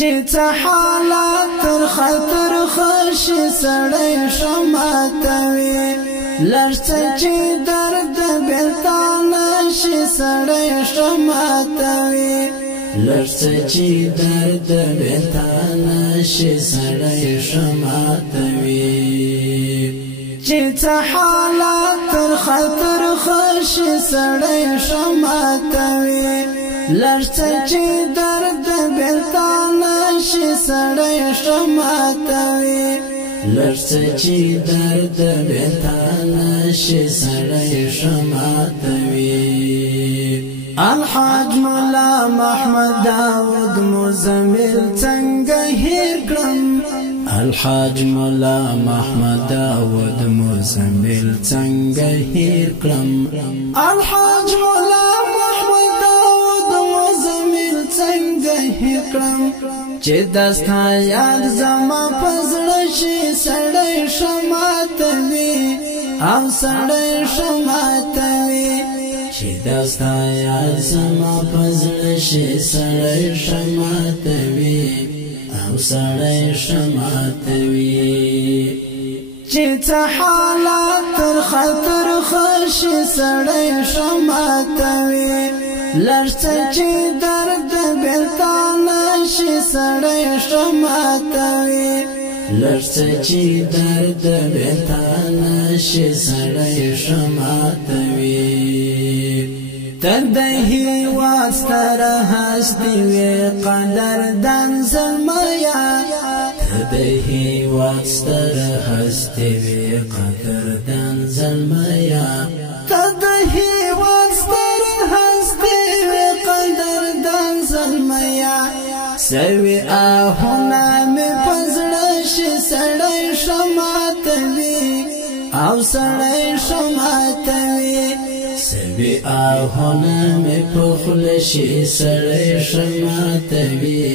چې څه حالات تر خطر خشي سړی شماتوي لړڅه چې درد بیلتا نشي سړی شماتوي لړڅه چې درد بیلتا نشي سړی شماتوي چې څه حالات تر خطر خشي سړی شماتوي لړڅه چې درد بیلتا نشي سړی شماتوي لړڅه چې درد بیلتا نشي سړی شماتوي الحاج مولا محمد داود مزمل څنګه هیر کړم الحاج مولا محمد داود مزمل څنګه هیر کړم الحاج مولا محمد داود مزمل څنګه هیر کړم چې دستا یاد زما پزړه شي سړی شماتوي او سړی شماتوي چې دستا یاد زما پزړه شي سړی شماتوي او سړی شماتوي چې څه حالات تر خطر خشي سړی شماتوي لړڅه چې درد بیلتا نشي سړی شماتوي لړڅه چې درد بیلتا نشي سړی شماتوي تر د هیواد ستره هستی وي قدردان زلمیا تر د هیواد ستره هستی وي قدردان زلمیا تر د هیواد ستره هستی وي قدردان زلمیا سوي آهونه مې پزړه شي سړی شماتوي او سړی شماتوي سوي آهونه مې پخله شي سړی شماتوي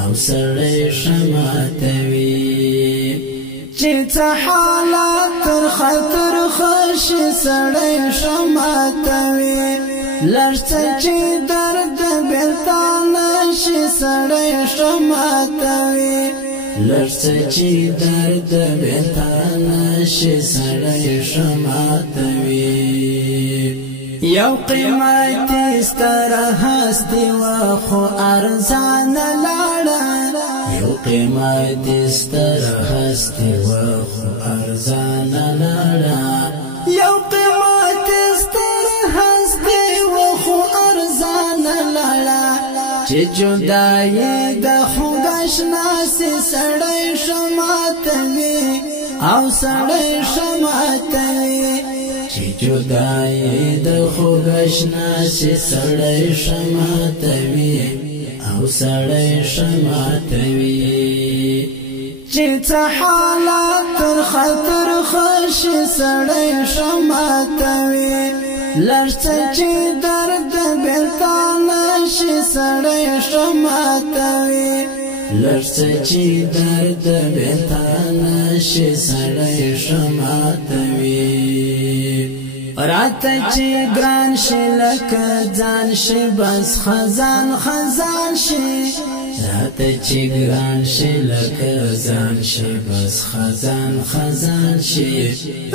او سړی شماتوي چې څه حالات تر خطر خشي سړی شماتوي لړڅه چې درد بیلتا نشي سړی شماتوي لړڅه چې درد بیلتا نشي سړی شماتوي یو قیمتي ستره هستی وا خو ارزان لاړه یو قیمتي ستره هستی وا خو ارزان لاړه یو قیمتي ستره هستی وا خو ارزان لاړه چې جدایي د خداشناسي سړی شماتوي او سړی شماتوي چې جدایي د خداشناسي سړی شماتوي او سړی شماتوي چې څه حالات تر خطر خشي سړی شماتوي لړڅه چې درد بیلتا نشي سړی شماتوي لړڅه چې درد بیلتا نشي سړی شماتوي راته چې ګران شي لکه ځان شي بس خزان خزان شي راته چې ګران شي لکه ځان شي بس خزان خزان شي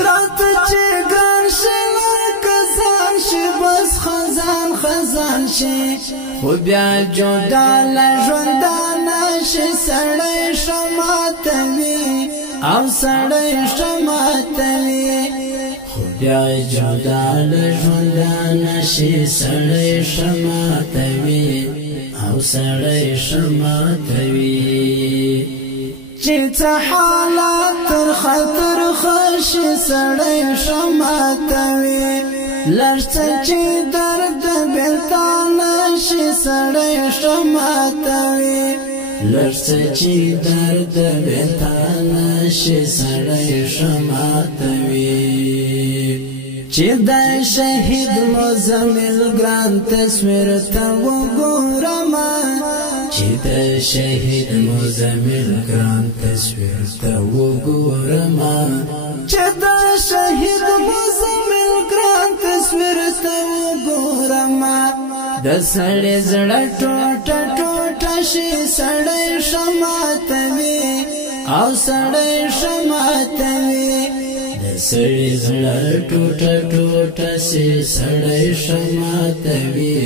راته چې ګران شي لکه ځان شي بس خزان خزان شي خو بیا جدا له ژونده نشي سړی شماتوي او سړی شماتوي بیا جدا له ژونده نشي سړی شماتوي او سړی شماتوي چې څه حالات تر خطر خشي سړی شماتوي لړڅه چې درد بیلتا نشي سړی شماتوي لړڅه چې درد بیلتا نشي سړی شماتوي چې د شهید مزمل ګران تصویر ته وګورم چې د شهید مزمل ګران تصویر ته وګورم چې د شهید مزمل ګران تصویر ته وګورم د سړی زړه ټوټه ټوټه شي سړی شماتوي او سړی شماتوي د سړي زړه ټوټه ټوټه شي سړی شماتوي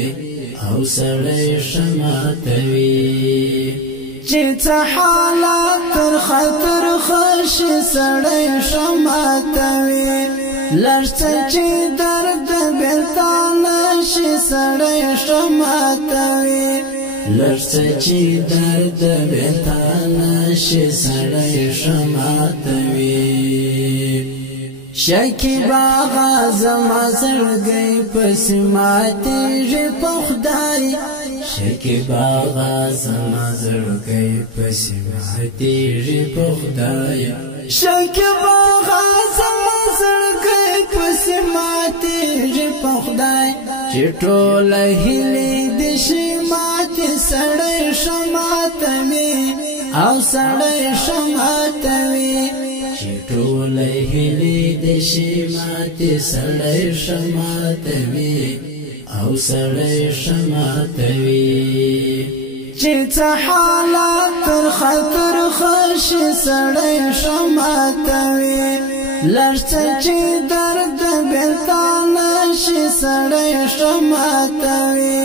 او سړی شماتوي چې څه حالات تر خطر خشي سړی شماتوي لرڅه چې درد بیلتان شي سړی شماتوي لرڅه چې درد بیلتان شي سړی شماتوي شکیب آغا زما زړګی پسې ماتېږي په خدای شکیب آغا زما زړګی پسې ماتېږي په خدای شکیب آغا زما زړګی پسې ماتېږي په خدای چې ټوله هیلې دې شي ماتې سړی شماتوي او سړی شماتوي چې ټوله هیلې دې شي ماتې سړی شماتوي او سړی شماتوي چې څه حالات تر خطر خشي سړی شماتوي لرڅه چې درد بیلتان شي سړی شماتوي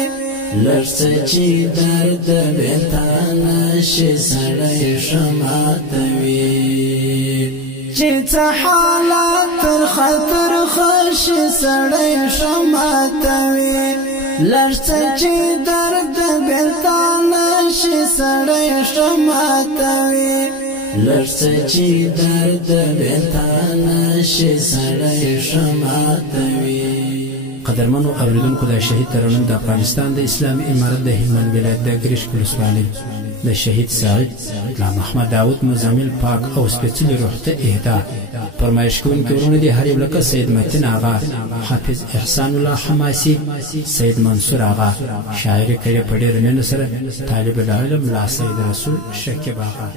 لرڅه چې درد بیلتان شي سړی شماتوي چې څه حالات تر خطر خشي سړی شماتوي لرڅه چې درد بیلتان شي سړی شماتوي لرڅه چې درد بیلتان شي سړی شماتوي قدرمنو اوریدونکو د شهید ترنم د افغانستان د اسلامي امارت د هلمند ولایت د ګرشک ولسوالۍ د شهید سعید غلام محمد داود مزمل پاک او سپېڅلي روح ته اهدا فرمایش کوونکي ورونه دي هر یو لکه سید متین آغا حافظ احسان الله حماسي سید منصور آغا شاعري کړې په ډېر مینه سره طالب العلم لا سید رسول شکیب آغا